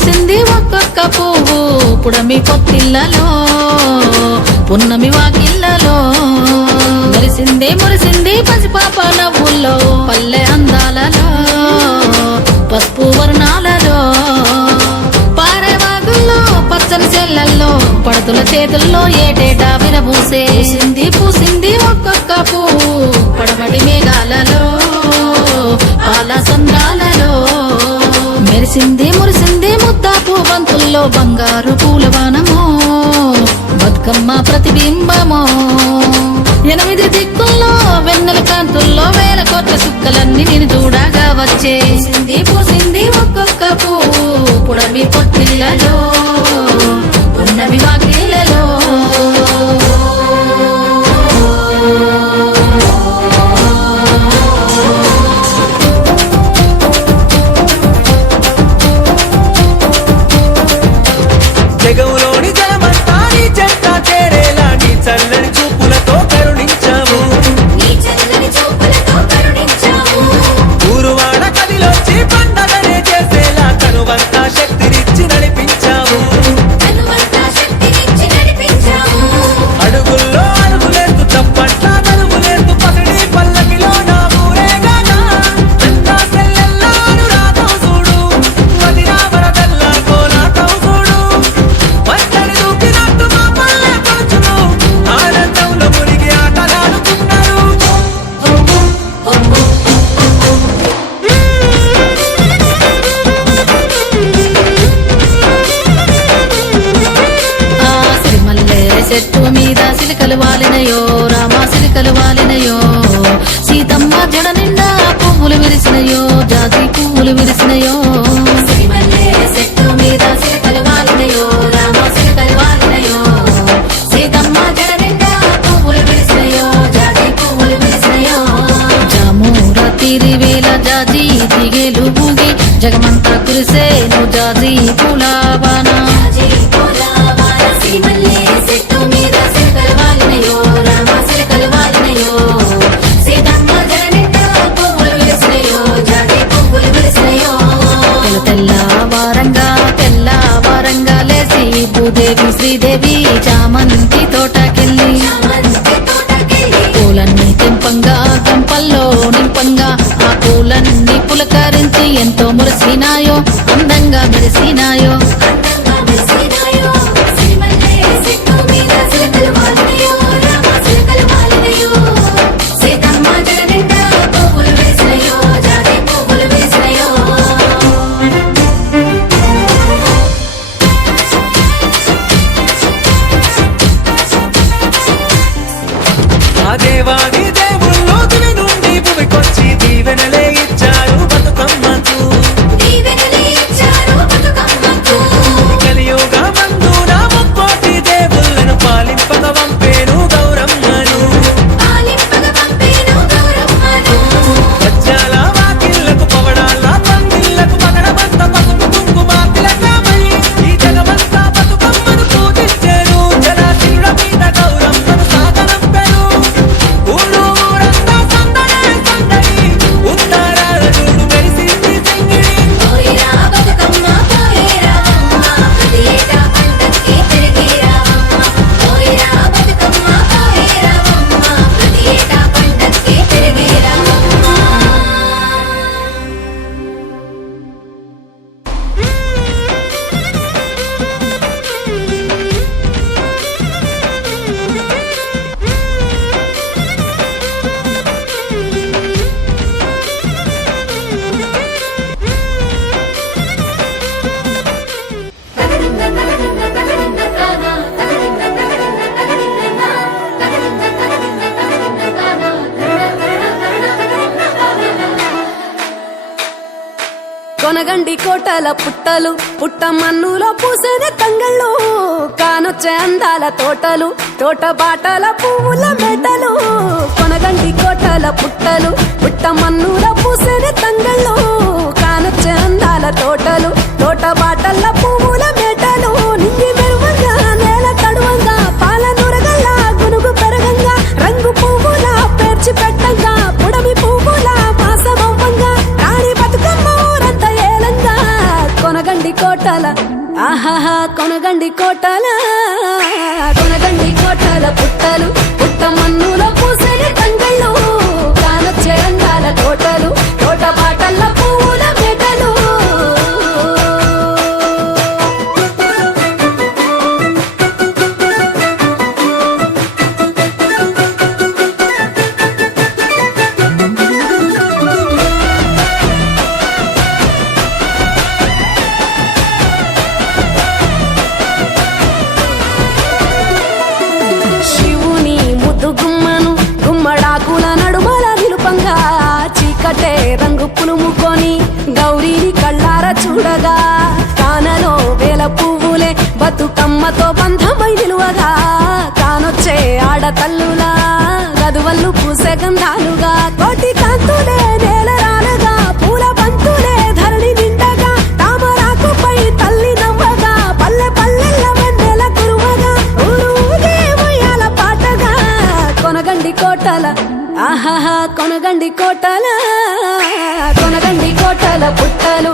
పూసింది ఒక్కొక్క పువ్వు పుడమి పొత్తిళ్ళలో పున్నమి వాకిళ్ళలో మురిసింది పసిపాప నవ్వుల్లో పల్లె అందాలలో పసుపు వర్ణాలలో పారేవాగుల్లో పచ్చని చెల్లల్లో పడతుల చేతుల్లో ఏటేటా విరబూసే పూసింది ఒక్కొక్క పువ్వు పడమటి మేఘాలలో పాల సంద్రాలలో మురిసింది ముద్దాపు బంతుల్లో బంగారు పూలవానమో బతుకమ్మ ప్రతిబింబమో 8 దిక్కుల్లో వెన్నెల కాంతుల్లో వేల కోట్ల సుక్కలన్నీ నేను చూడగా వచ్చే పూసింది ఒక్కొక్క పువ్వు పుడమి పొత్తిళ్ళలో ఉన్నవి వాకిళ్ళలో జగములోని జలమంతా నీ చెంత చేరేలా నీ చల్లని చూపులతో కరుణించావు ఊరువాడ కదిలొచ్చి పండగనే చేసేలా కనువంతా శక్తినిచ్చి నడిపించావు అడుగుల్లో అడుగులేస్తూ తప్పట్లా నలుగులేస్తూ పసిడి పల్లకిలో నా ఊరేగానా అంతా సెల్లెల్లా అనురాగం చూడు మదిరా వరదల్లా కోలాటం చూడు వంటని దూకినట్టు మా పల్లె పడుచును ఆనందంలో మునిగి ఆటలాడుతున్నారు సిరిమల్లె చెట్టు మీద సిలికలు వాలినయో రామా సిలికలు వాలినయో సీతమ్మ జడ నిండా పువ్వులు విరిసినయో జాతి పువ్వులు విరిసినయో సిరిమల్లె చెట్టు మీద సిలికలు వాలినయో రామా సిలికలు వాలినయో సీతమ్మ జడ నిండా పువ్వులు విరిసినయో జాతి పువ్వులు విరిసినయో జామూర తిరివేల జాజి తిగేలు బూగి జగమంతా కురిసేను జాజి పూలవాన తెల్లవారంగా లేసి భూదేవి శ్రీదేవి చామంతి తోటకెళ్ళి పూలన్నీ తెంపంగా గంపల్లో నింపంగా ఆ పూలన్నీ పులకరించి ఎంతో మురిసినాయో అందంగా మెరిసినాయో ఆ దేవాది దేవుళ్ళు తుని నుండి భూమికొచ్చి దీవెనలే ఇచ్చారు బతుకమ్మకు కలియుగ మందున ముక్కోటి దేవుళ్ళను పాలింపగ వంపేను గౌరమ్మను వజ్రాల వాకిళ్లకు పవడాల పందిళ్లకు పగడమంత పసుపు కుంకుమ తిలకమై ఈ జగమంతా బతుకమ్మను పూజించెను జలాశయుల మీద గౌరమ్మను సాగనంపెను ఊరు ఊరంతా సందడే సందడి ఉత్తరాల చూడు మెరిసింది సింగిడి కొనగండి కోటల పుట్టలు పుట్టమన్నులో పూసేది తంగళ్ళు కానొచ్చే అందాల తోటలు తోట బాటల పువ్వుల మెటలు కొనగండి కోటల పుట్టలు పుట్టమన్నులో పూసేది తంగళ్ళు కానొచ్చే అందాల తోటలు తోట బాటల పువ్వుల మెటలు నింగి మెరువంగా నేల తడువంగా పాల నురగల్లా గునుగు పెరగంగా రంగు పువ్వుల పేర్చి పెట్టంగా పుడమి పువ్వుల మాసమవ్వంగా రాణి బతుకమ్మ ఊరంతా ఏలంగా కొనగండి కోట కోటల ఆహాహా కొనగండి కోటల పుట్టలు పుట్ట మన్నులో పూసని తంగళ్ళు కానొచ్చే అందాల తోటలు తోట బాటల్ల పువ్వుల మెటలు శివుని ముద్దు గుమ్మను గుమ్మడాకుల నడుమల నిలుపంగా చీకటే రంగు పులుముకొని గౌరీని కళ్ళార చూడగా కానలో వేల పువ్వులే బతుకమ్మతో బంధమై నిలువగా కానొచ్చే ఆడతల్లులా గదువల్లు పూసే గంధాలుగా కోటి కాంతులే నేల రాలగా పూల బంతులే ధరణి నిండగా తామరాకుపై తల్లి నవ్వగా పల్లె పల్లెల్ల వెన్నెల కురువగా ఊరు ఊగే ఉయ్యాల పాటగా కొనగండి కోటల ఆహాహా కొనగండి కోటల పుట్టలు